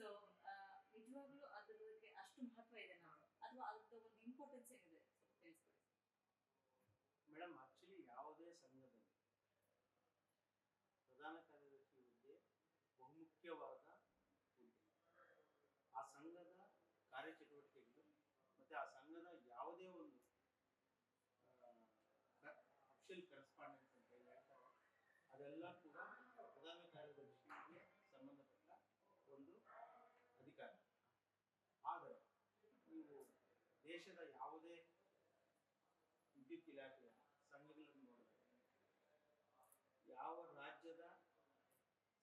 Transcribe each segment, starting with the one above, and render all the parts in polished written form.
So ನಿಜವಾಗ್ಲೂ ಅದಕ್ಕೆ ಅಷ್ಟು ಮಹತ್ವ ಇದೆ ನಾವು ಅಥವಾ ಅದ್ರ ಒಂದು ಇಂಪಾರ್ಟೆನ್ಸ್ ಏನಿದೆ ಸ್ವಲ್ಪ ತಿಳಿಸ್ಕೊಡಿ. ಮೇಡಮ್, ಆಕ್ಚುಲಿ ಯಾವುದೇ ಸಂಘದಲ್ಲಿ ಪ್ರಧಾನ ಕಾರ್ಯದರ್ಶಿ ಹುದ್ದೆ ಬಹುಮುಖ್ಯವಾದ ಹುದ್ದೆ. ಆ ಸಂಘದ ಕಾರ್ಯಚಟುವಟಿಕೆಗಳು ಮತ್ತು ಆ ಸಂಘದ ಯಾವುದೇ ಒಂದು ಅಫಿಷಿಯಲ್ ಕರೆಸ್ಪಾಂಡೆನ್ಸ್ ಅಂತ ಏನು ಹೇಳ್ತಾರೆ ಅದೆಲ್ಲ ಕೂಡ ಪ್ರಧಾನ ಕಾರ್ಯದರ್ಶಿಗೆ ಸಂಬಂಧಪಟ್ಟ ಒಂದು ಅಧಿಕಾರ. ಆದರೆ ನೀವು ದೇಶದ ಯಾವುದೇ ವಿದ್ಯುತ್ ಇಲಾಖೆಯ ಸಂಘಗಳನ್ನು ನೋಡಿದರೆ ಯಾವ ರಾಜ್ಯದ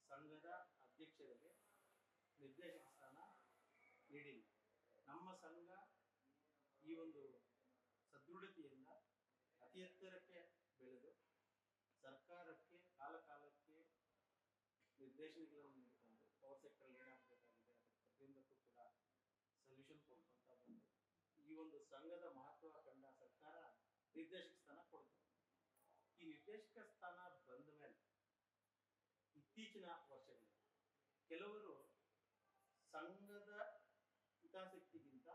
ಸಂಘದ ಅಧ್ಯಕ್ಷರಿಗೆ ನಿರ್ದೇಶಕ ಸ್ಥಾನ ನೀಡಿಲ್ಲ. ನಮ್ಮ ಸಂಘ ಈ ಒಂದು ಸದೃಢತೆಯಿಂದ ಅತಿ ಎತ್ತರಕ್ಕೆ ಬೆಳೆದು ಸರ್ಕಾರಕ್ಕೆ ಕಾಲಕಾಲಕ್ಕೆ ನಿರ್ದೇಶನಗಳನ್ನು ನೀಡಿಕೊಂಡು ಪವರ್ ಸೆಕ್ಟರ್ ಏನಾಗಬೇಕಾಗಿದೆ ಅದರ ಪ್ರತಿಯೊಂದಕ್ಕೂ ಕೂಡ ಸೊಲ್ಯೂಷನ್ ಕೊಡ್ಕೊಂತ ಬಂದು ಈ ಒಂದು ಸಂಘದ ಮಹತ್ವ ಕಂಡ ಸರ್ಕಾರ ನಿರ್ದೇಶಕ ಸ್ಥಾನ ಕೊಡ್ತದೆ. ಈ ನಿರ್ದೇಶಕ ಸ್ಥಾನ ಬಂದ ಮೇಲೆ ಇತ್ತೀಚಿನ ವರ್ಷಗಳಲ್ಲಿ ಕೆಲವರು ಸಂಘದ ಹಿತಾಸಕ್ತಿಗಿಂತ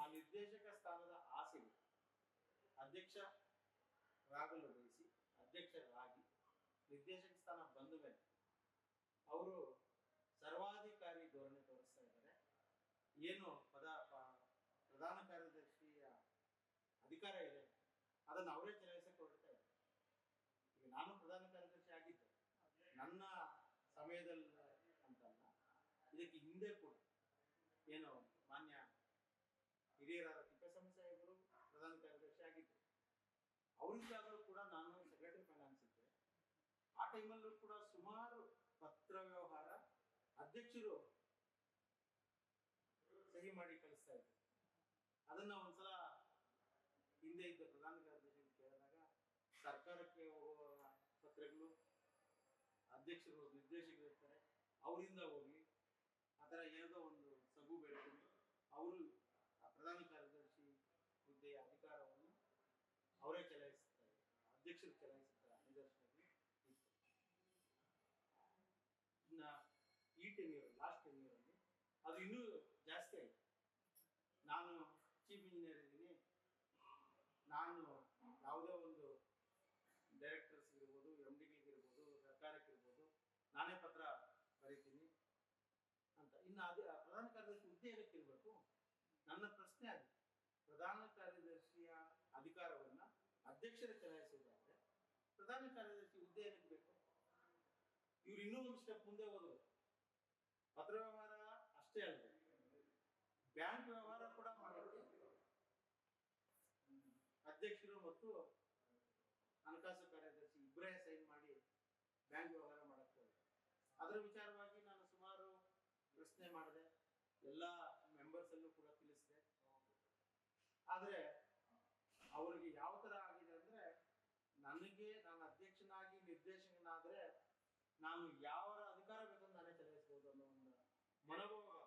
ಆ ನಿರ್ದೇಶಕ ಸ್ಥಾನದ ಆಸೆಗೆ ಅಧ್ಯಕ್ಷರಾಗಲು ಬಯಸಿ ಅಧ್ಯಕ್ಷರಾಗಿ ನಿರ್ದೇಶಕ ಸ್ಥಾನ ಬಂದ ಮೇಲೆ ಅವರು ಸರ್ವಾಧಿಕಾರಿ ಧೋರಣೆ ತೋರಿಸ್ತಾ ಇದ್ದಾರೆ. ಏನು ಪ್ರಧಾನ ಕಾರ್ಯದರ್ಶಿಯ ಅಧಿಕಾರ ಇದೆ ಅದನ್ನು ಅವರೇ ಚಲಾಯಿಸಕ್ಕೆ ಹೊರಡ್ತಾ ಇದ್ದಾರೆ. ಈಗ ನಾನು ಪ್ರಧಾನ ಕಾರ್ಯದರ್ಶಿ ಆಗಿದ್ದೆ, ನನ್ನ ಸಮಯದಲ್ಲಿ ಅಂತಲ್ಲ, ಇದಕ್ಕೆ ಹಿಂದೆ ಕೂಡ ಏನು ಮಾನ್ಯ ಹಿರಿಯರಾದ ತಿಪ್ಪೇಸ್ವಾಮಿ ಸಾಹೇಬರು ಪ್ರಧಾನ ಕಾರ್ಯದರ್ಶಿ ಆಗಿದ್ದರು. ಅವರಿದ್ದಾಗಲೂ ಕೂಡ ನಾನು ಸೆಕ್ರೆಟರಿ ಫೈನಾನ್ಸ್ ಇದ್ದೆ. ಆ ಟೈಮಲ್ಲೂ ಕೂಡ ಸುಮಾರು ಪತ್ರ ವ್ಯವಹಾರ ಅಧ್ಯಕ್ಷರು ಸಹಿ ಮಾಡಿ ಕಳಿಸ್ತಾ ಇದ್ರು. ಅದನ್ನ ಒಂದ್ಸಲ ಹಿಂದೆ ಇದ್ದ ಪ್ರಧಾನ ಕಾರ್ಯದರ್ಶಿ ಕೇಳಿದಾಗ ಸರ್ಕಾರಕ್ಕೆ ಹೋಗುವ ಪತ್ರಗಳು ಅಧ್ಯಕ್ಷರು ನಿರ್ದೇಶಕರು ಇರ್ತಾರೆ, ಅವರಿಂದ ಹೋಗಿ ಆ ಥರ ಏನೋ ಒಂದು ಸಗು ಬೆಳೆಕೊಂಡು ಅವರು ಆ ಪ್ರಧಾನ ಕಾರ್ಯದರ್ಶಿ ಹುದ್ದೆಯ ಅಧಿಕಾರವನ್ನು ಅವರೇ ಚಲಾಯಿಸ್ತಾರೆ, ಅಧ್ಯಕ್ಷರು ಚಲಾಯಿಸುತ್ತಾರೆ ನಿದರ್ಶನಗಳು ಇತ್ತು. ಇನ್ನ ಈ ಲಾಸ್ಟ್ ಟೆನ್ಯೂರಲ್ಲಿ ಅದು ಇನ್ನೂ ಜಾಸ್ತಿ ಆಯಿತು. ನಾನು ಚೀಫ್ ಇಂಜಿನಿಯರ್ ಇದ್ದೀನಿ, ನಾನು ಯಾವುದೇ ಒಂದು ಡೈರೆಕ್ಟರ್ಸ್ ಇರ್ಬೋದು, MDಗಳಿಗಿರ್ಬೋದು, ಸರ್ಕಾರಕ್ಕಿರ್ಬೋದು ನಾನೇ ಪತ್ರ ಬರೀತೀನಿ ಅಂತ. ಇನ್ನು ಅದೇ ಪ್ರಧಾನ ಕಾರ್ಯದರ್ಶಿ ಹುದ್ದೆ ಏನಕ್ಕೆ ಇರಬೇಕು? ನನ್ನ ಪ್ರಶ್ನೆ ಆಗಿದೆ. ಪ್ರಧಾನ ಕಾರ್ಯದರ್ಶಿಯ ಅಧಿಕಾರವನ್ನು ಅಧ್ಯಕ್ಷರೇ ಚಲಾಯಿಸುವುದಾದ್ರೆ ಪ್ರಧಾನ ಕಾರ್ಯದರ್ಶಿ ಹುದ್ದೆ ಏನಕ್ಕೆ ಬೇಕು? ಇವ್ರು ಇನ್ನೂ ಒಂದು ಸ್ಟೆಪ್ ಮುಂದೆ ಹೋದ್ರು. ಪತ್ರ ವ್ಯವಹಾರ ಅಷ್ಟೇ ಅಲ್ಲದೆ ಬ್ಯಾಂಕ್ ವ್ಯವಹಾರ ಕೂಡ ಮಾಡೋಕ್ಕೆ ಅಧ್ಯಕ್ಷರು ಮತ್ತು ಹಣಕಾಸು ಕಾರ್ಯದರ್ಶಿ ಇಬ್ಬರೇ ಸೈನ್ ಮಾಡಿ ಬ್ಯಾಂಕ್ ವ್ಯವಹಾರ ಮಾಡಕ್ಕೆ ಹೋಗಿದೆ. ಅದರ ವಿಚಾರವಾಗಿ ನಾನು ಸುಮಾರು ಪ್ರಶ್ನೆ ಮಾಡಿದೆ, ಎಲ್ಲ ಮೆಂಬರ್ಸ್ ಅಲ್ಲೂ ಕೂಡ ತಿಳಿಸಿದೆ. ಆದರೆ ಅವರಿಗೆ ಯಾವ ತರ ಆಗಿದೆ ಅಂದ್ರೆ, ನನಗೆ ನಾನು ಅಧ್ಯಕ್ಷನಾಗಿ ನಿರ್ದೇಶಕನಾದ್ರೆ ನಾನು ಯಾವ ಅಧಿಕಾರ ಬೇಕಂತ ನಾನೇ ಚಲಾಯಿಸಬಹುದು ಅನ್ನೋ ಒಂದು ಮನೋಭಾವ